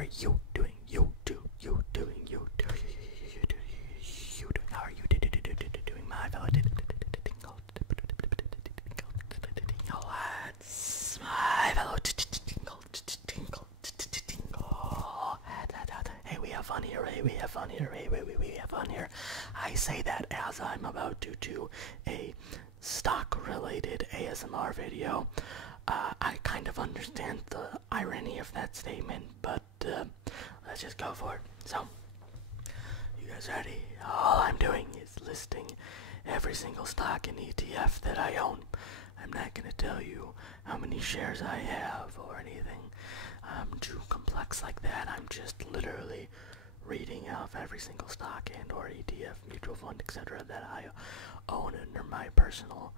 are you doing? You doing? How are you doing, my fellow lads? My fellow Hey, we have fun here. We have fun here. I say that as I'm about to do a stock-related ASMR video. I kind of understand the irony of that statement, but let's just go for it. So, you guys ready? All I'm doing is listing every single stock and ETF that I own. I'm not going to tell you how many shares I have or anything too complex like that. I'm just literally reading off every single stock and or ETF, mutual fund, etc. that I own under my personal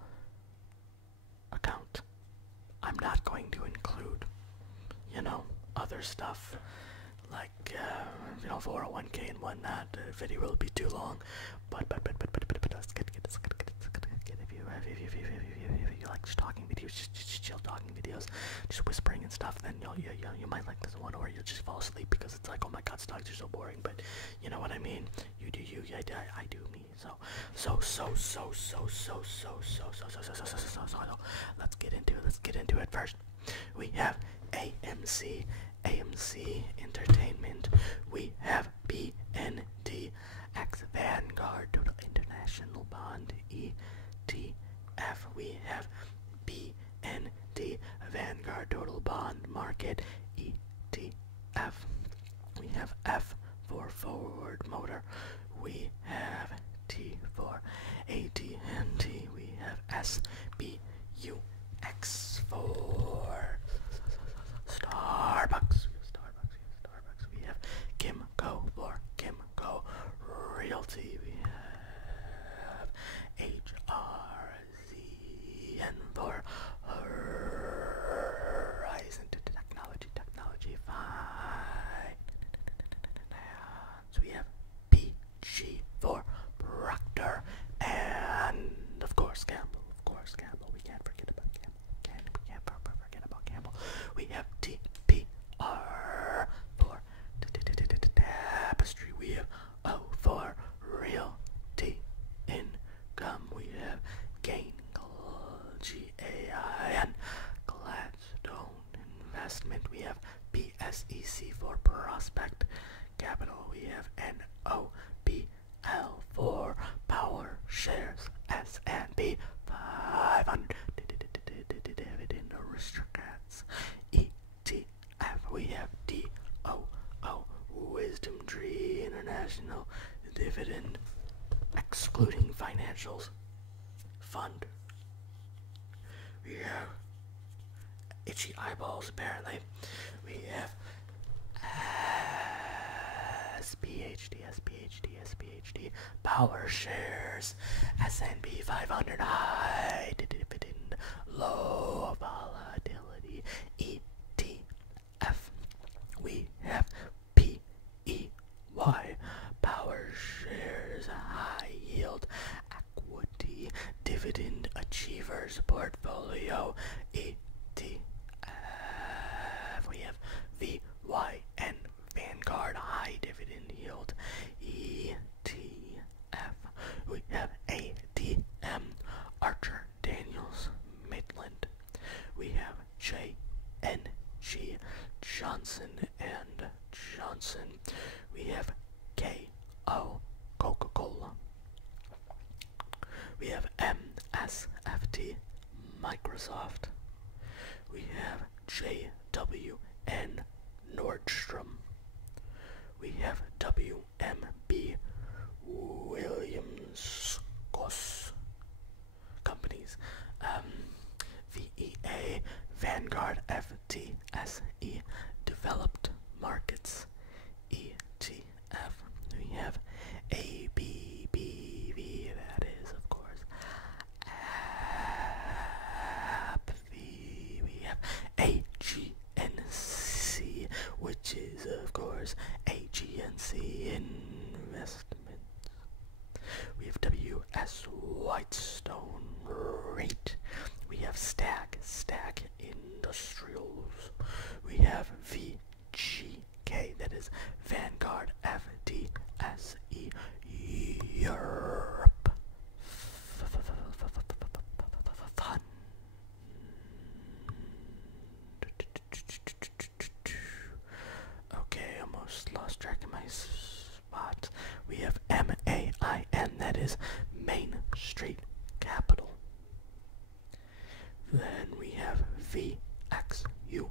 account. I'm not going to include, other stuff like, 401k and whatnot. The video will be too long, but let's get if you like just talking videos, just chill talking videos, just whispering and stuff, then you might like this one, or you'll just fall asleep because it's like, oh my god, stocks are so boring. But you know what I mean. You do you, I do me. So let's get into it. First, we have AMC Entertainment. We have BND X Vanguard Total International Bond ETF. We have BND Vanguard Total Bond Market ETF. We have F for Ford Motor. We have T for AT&T. We have SBUX for Starbucks. We have Kimco for Kimco Realty. We have HRZN for Horizon Technology Fine. So we have PG for Procter, and of course Campbell. We can't forget about Campbell. We can't forget about Campbell. We have TPR for Tapestry. We have O for Realty Income. We have Gain, GAIN, Gladstone Investment. We have PSEC for Prospect Capital. We have NOBL for Power Shares, S&P 500 Dividend Aristocrats ETF. We have DOO Wisdom Tree International Dividend Excluding Financials Fund. We have itchy eyeballs apparently. We have SPHD, Power Shares, S&P 500 High Dividend, Low Volatility ETF. We have PEY, Power Shares, High Yield Equity Dividend Achievers Portfolio ETF. We have VYN, Vanguard High Dividend Yield ETF. We have ADM, Archer Daniels Maitland. We have JNG, Johnson and Johnson. We have KO, Coca-Cola. We have MSFT, Microsoft. We have JWN, Nordstrom. We have WMB, Williams Companies. VEA, Vanguard FTSE, Developed Markets ETF. We have ABBV, that is, of course, APV. We have AGNC, which is, of course, AGNC Investments. We have WS Whitestone Rate. We have Stack Industrials. We have VGK, VXUS,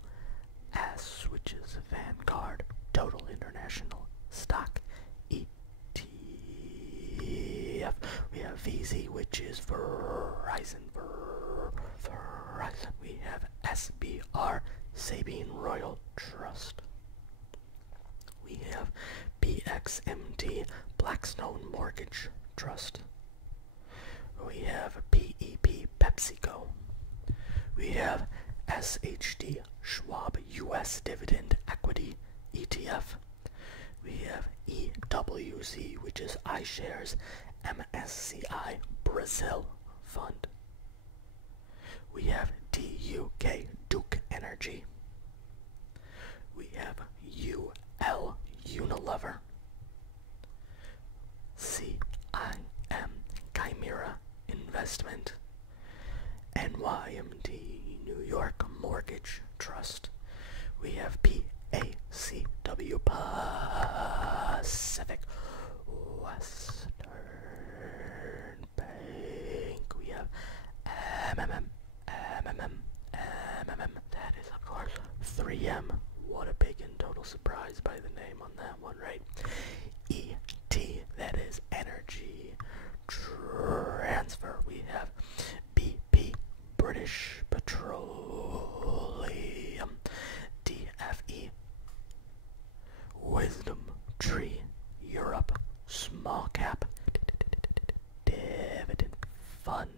which is Vanguard Total International Stock ETF. We have VZ, which is Verizon. We have SBR, Sabine Royal Trust. We have BXMT, Blackstone Mortgage Trust. We have PEP, PepsiCo. We have SHD, Schwab US Dividend Equity ETF. We have EWZ, which is iShares MSCI Brazil Fund. We have DUK, Duke Energy. We have UL, Unilever. CIM, Chimera Investment. NYMD, New York Mortgage Trust. We have PACW, Pacific Western Bank. We have MMM. That is, of course, 3M. What a big and total surprise by the name on that one, right? ET, that is Energy Transfer. We have BP, British Petroleum. DFE, Wisdom Tree, Europe, Small Cap Dividend Fund.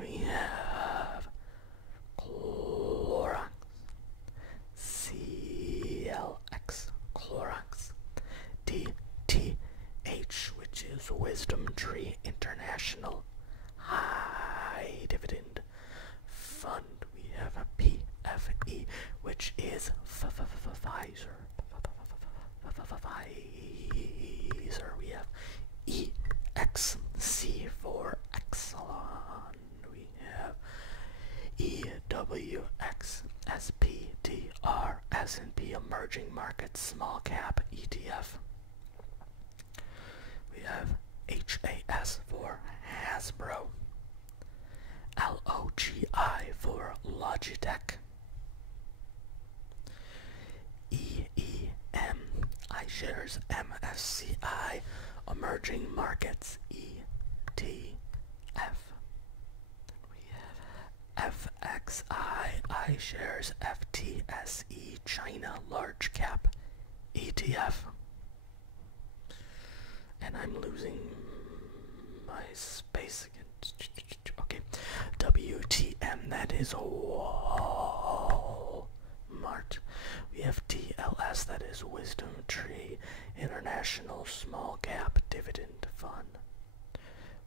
We have Clorox, CLX, Clorox, DTH, which is Wisdom Tree International High Dividend Fund. We have a PFE, which is Pfizer. We have EXC for Exelon. We have EWX, SPDR, S&P Emerging Markets Small Cap ETF. We have HAS for Hasbro, LOGI for Logitech, EEM, iShares MSCI Emerging Markets ETF. We have FXI, iShares FTSE China Large Cap ETF. And I'm losing my space again. Okay, WTM, that is Walmart. We have TLS, that is Wisdom Tree International Small Cap Dividend Fund.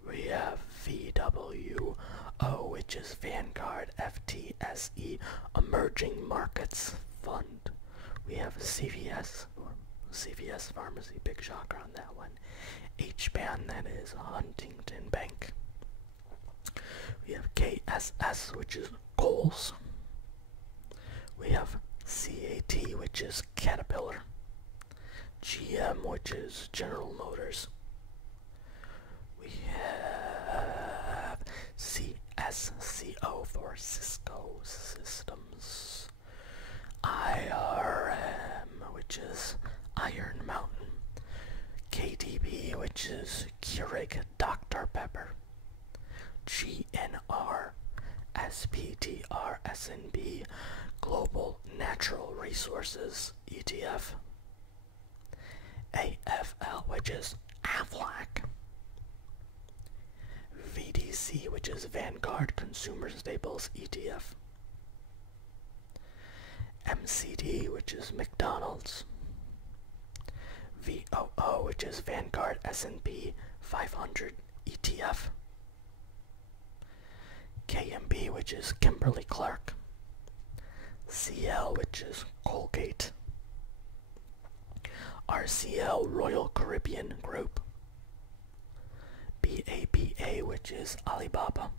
We have VWO, which is Vanguard FTSE Emerging Markets Fund. We have CVS Pharmacy, big shocker on that one. HBAN, that is Huntington Bank. We have KSS, which is Kohl's. We have CAT, which is Caterpillar. GM, which is General Motors. We have CSCO for Cisco Systems. IRM, which is Iron Mountain. KDB, which is Keurig Dr. Pepper. GNR, SPDR, S&B Global Natural Resources ETF. AFL, which is Aflac. VDC, which is Vanguard Consumer Staples ETF. MCD, which is McDonald's. VOO, which is Vanguard S&P 500 ETF. KMB, which is Kimberly-Clark. CL, which is Colgate. RCL, Royal Caribbean Group. BABA, which is Alibaba.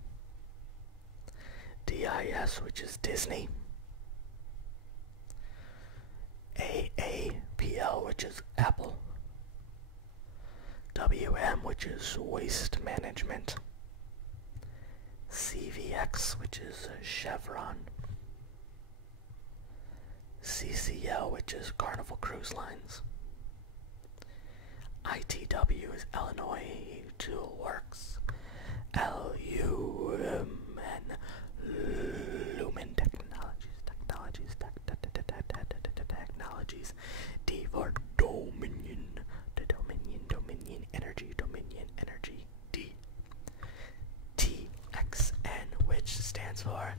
DIS, which is Disney. AAPL, which is Apple. WM, which is Waste Management. X, which is Chevron. CCL, which is Carnival Cruise Lines. ITW is Illinois Tool Works. LUMN, Lumen Technologies. D for Dominion, Dominion Energy, D. TXN, which stands for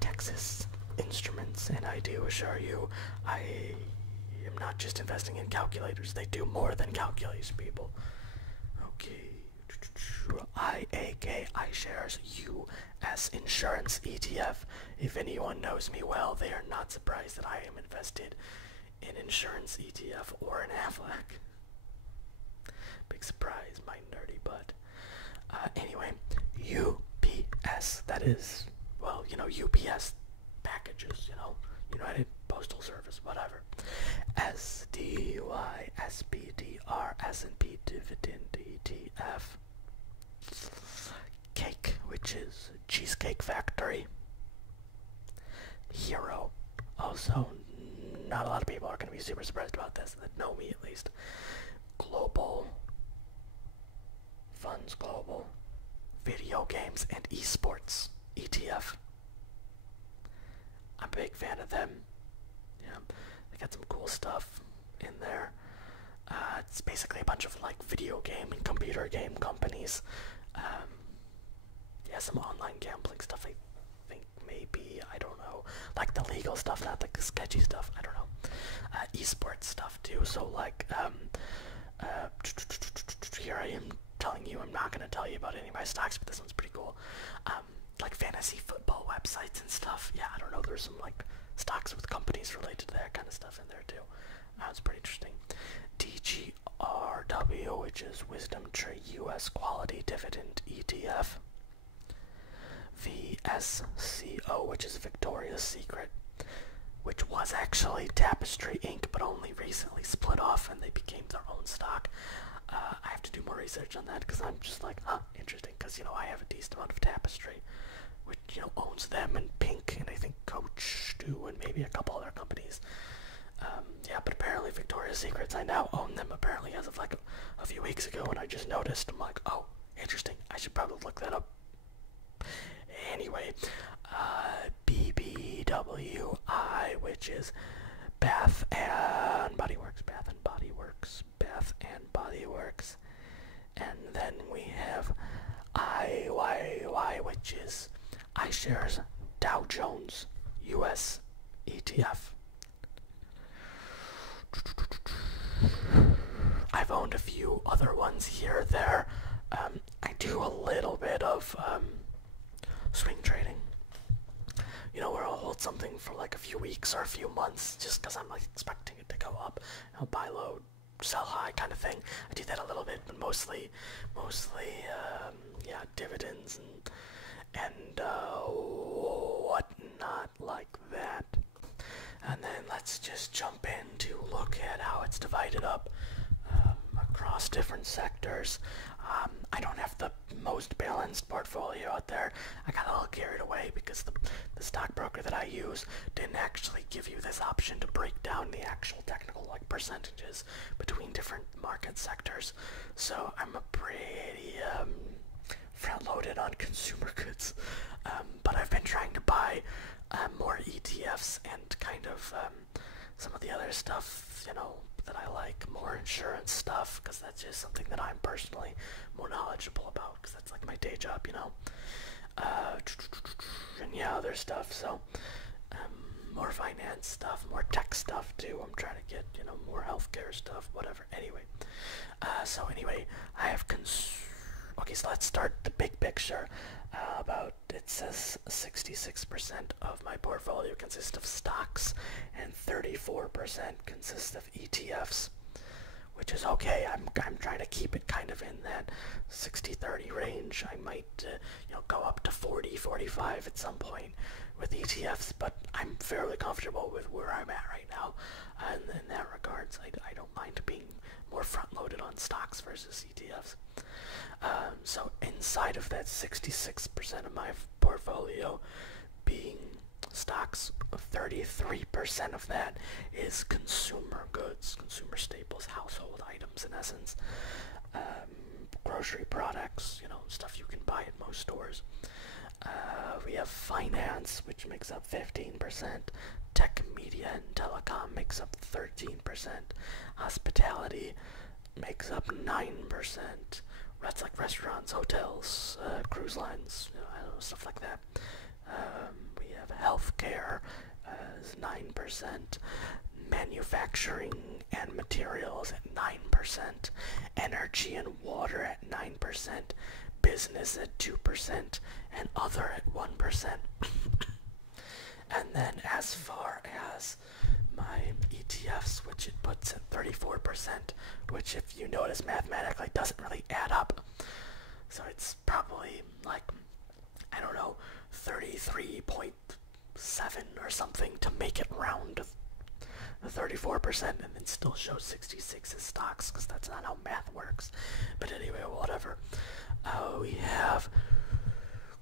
Texas Instruments, and I do assure you, I am not just investing in calculators. They do more than calculators, people. Okay. IAK, iShares US Insurance ETF. If anyone knows me well, they are not surprised that I am invested in insurance ETF or an Aflac. Big surprise, my nerdy butt. Anyway, UPS, that is, well, you know, UPS packages, you know, United Postal Service, whatever. SDY, SPDR, S&P Dividend ETF. Cake, which is Cheesecake Factory. Hero, also, not a lot of people are going to be super surprised about this, that know me at least. Global, Funds Global, Video Games and Esports ETF. I'm a big fan of them. Yeah, they got some cool stuff in there. It's basically a bunch of like video game and computer game companies. Yeah, some online gambling stuff, I think, maybe, I don't know, like the legal stuff, not like the sketchy stuff, I don't know. Esports stuff too, so like, here I am telling you, I'm not going to tell you about any of my stocks, but this one's pretty cool. Like fantasy football websites and stuff. Yeah, I don't know, there's some like stocks with companies related to that kind of stuff in there too. It's pretty interesting. DGRW, which is Wisdom Tree US Quality Dividend ETF. VSCO, which is Victoria's Secret, which was actually Tapestry Inc., but only recently split off and they became their own stock. I have to do more research on that because I'm just like, interesting, because, you know, I have a decent amount of Tapestry, which, you know, owns them and Pink, and I think Coach too, and maybe a couple other companies. Yeah, but apparently Victoria's Secrets, I now own them, apparently, as of like a few weeks ago, and I just noticed. I'm like, oh, interesting, I should probably look that up. Anyway, BBWI, which is Bath and Body Works, and then we have IYY, which is iShares Dow Jones US ETF. I've owned a few other ones here or there. I do a little bit of swing trading, you know, where I'll hold something for like a few weeks or a few months just because I'm like expecting it to go up. I'll buy low, sell high kind of thing. I do that a little bit, but mostly yeah, dividends and whatnot like that. And then let's just jump in to look at how it's divided up across different sectors. I don't have the most balanced portfolio out there. I got a little carried away because the stockbroker that I use didn't actually give you this option to break down the actual technical like percentages between different market sectors. So I'm a pretty front-loaded on consumer goods, but I've been trying to buy more ETFs and kind of some of the other stuff, you know, that I like, more insurance stuff, because that's just something that I'm personally more knowledgeable about, because that's like my day job, you know, and yeah, other stuff. So more finance stuff, more tech stuff too. I'm trying to get, you know, more healthcare stuff, whatever. Anyway, so anyway, I have okay, so let's start the big picture. It says 66% of my portfolio consists of stocks and 34% consists of ETFs, which is okay. I'm trying to keep it kind of in that 60-30 range. I might you know, go up to 40-45 at some point with ETFs, but I'm fairly comfortable with where I'm at right now. And in that regards, I don't mind being more front-loaded on stocks versus ETFs. So inside of that 66% of my portfolio being stocks. 33% of that is consumer goods, consumer staples, household items in essence, grocery products, stuff you can buy at most stores. We have finance, which makes up 15%. Tech, media, and telecom makes up 13%. Hospitality makes up 9%. That's like restaurants, hotels, cruise lines, I don't know, stuff like that. We have healthcare is 9%. Manufacturing and materials at 9%. Energy and water at 9%. Business at 2%. And other at 1%. And then as far as my ETFs, which it puts at 34%, which if you notice mathematically doesn't really add up. So it's probably like, I don't know, 33.7 or something to make it round to the 34%, and then still show 66 as stocks, because that's not how math works. But anyway, whatever. We have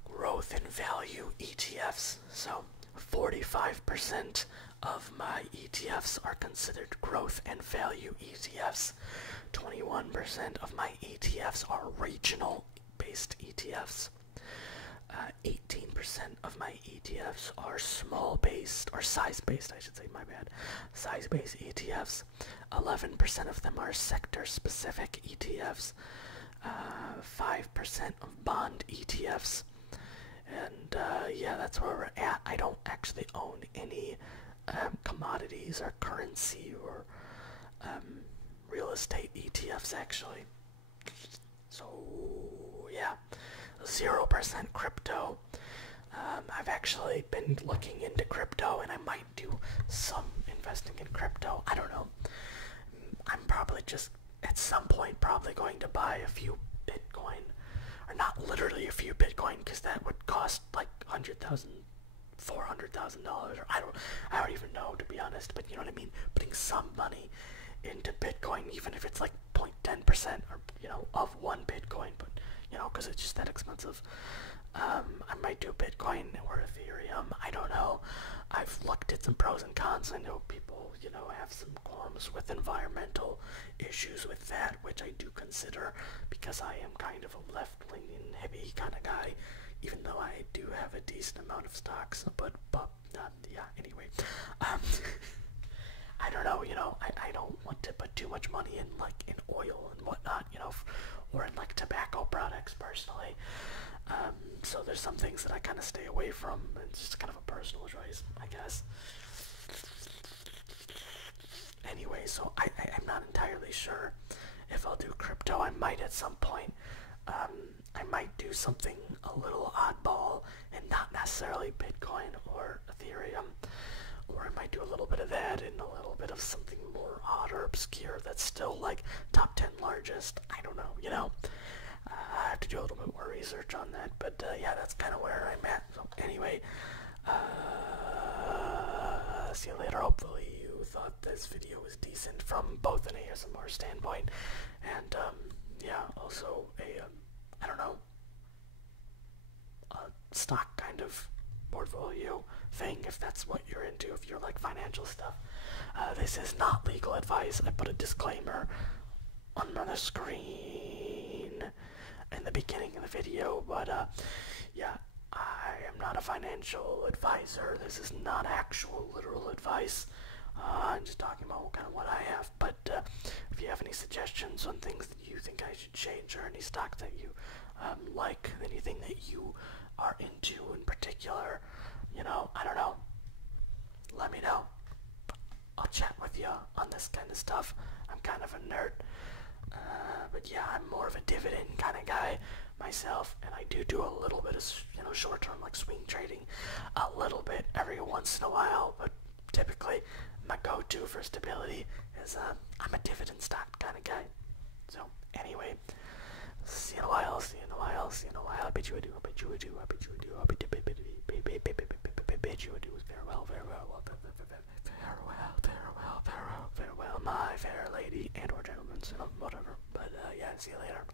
growth in value ETFs. So 45% of my ETFs are considered growth and value ETFs. 21% of my ETFs are regional based ETFs. 18% of my ETFs are small based, or size based, I should say, my bad. Size based ETFs. 11% of them are sector specific ETFs. 5% of bond ETFs. And yeah, that's where we're at. I don't actually own any commodities or currency or real estate ETFs actually. So yeah, 0% crypto. I've actually been looking into crypto, and I might do some investing in crypto. I don't know. I'm probably just at some point probably going to buy a few Bitcoin, or not literally a few Bitcoin, because that would cost like $100,000, $400,000, or I don't even know, to be honest. But you know what I mean. Putting some money into Bitcoin, even if it's like 0.10% or of one Bitcoin, but because it's just that expensive. I might do Bitcoin or Ethereum. I don't know. I've looked at some pros and cons. I know people, have some qualms with environmental issues with that, which I do consider, because I am kind of a left-leaning hippie kind of guy, even though I do have a decent amount of stocks. But yeah. Anyway, I don't know. I don't want to put too much money in oil and whatnot, or in tobacco products personally. So there's some things that I kind of stay away from. It's just kind of a personal choice, I guess. Anyway, so I'm not entirely sure if I'll do crypto. I might at some point. I might do something a little oddball and not necessarily Bitcoin or Ethereum. Or I might do a little bit of that and a little bit of something more odd or obscure that's still top 10 largest. I don't know, I have to do a little bit more research on that, but yeah, that's kind of where I'm at. So anyway, see you later. Hopefully you thought this video was decent from both an ASMR standpoint and yeah, also a I don't know, a stock kind of portfolio thing, if that's what you're into, if you're like financial stuff. This is not legal advice. I put a disclaimer on the screen in the beginning of the video, but yeah, I am not a financial advisor. This is not actual literal advice. I'm just talking about kind of what I have, but if you have any suggestions on things that you think I should change, or any stock that you like, anything that you are into in particular, I don't know, let me know. I'll chat with you on this kind of stuff. I'm kind of a nerd, but yeah, I'm more of a dividend kind of guy myself, and I do a little bit of short-term swing trading, a little bit every once in a while, but typically my go-to for stability is I'm a dividend stock kind of guy. So anyway, see you in a while, see you in a while, see you in a while. I bet you I do, I bet you I do, I bet you I do, I bet you I do. Farewell, farewell, farewell, my fair lady and or gentlemen, whatever. But yeah, see you later.